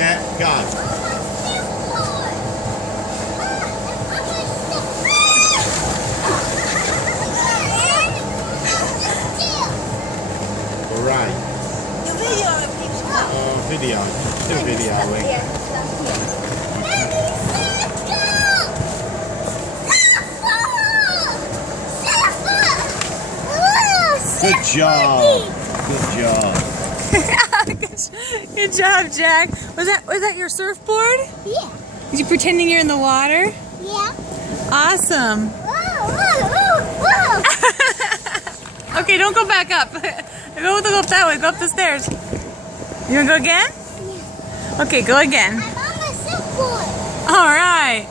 Yeah, go. Right. The video picture. Oh, video. Still videoing. Good job. Good job. Good job, Jack. Was that your surfboard? Yeah. Are you pretending you're in the water? Yeah. Awesome. Whoa. Okay, don't go back up. Go up that way. Go up the stairs. You want to go again? Yeah. Okay, go again. I'm on my surfboard. All right.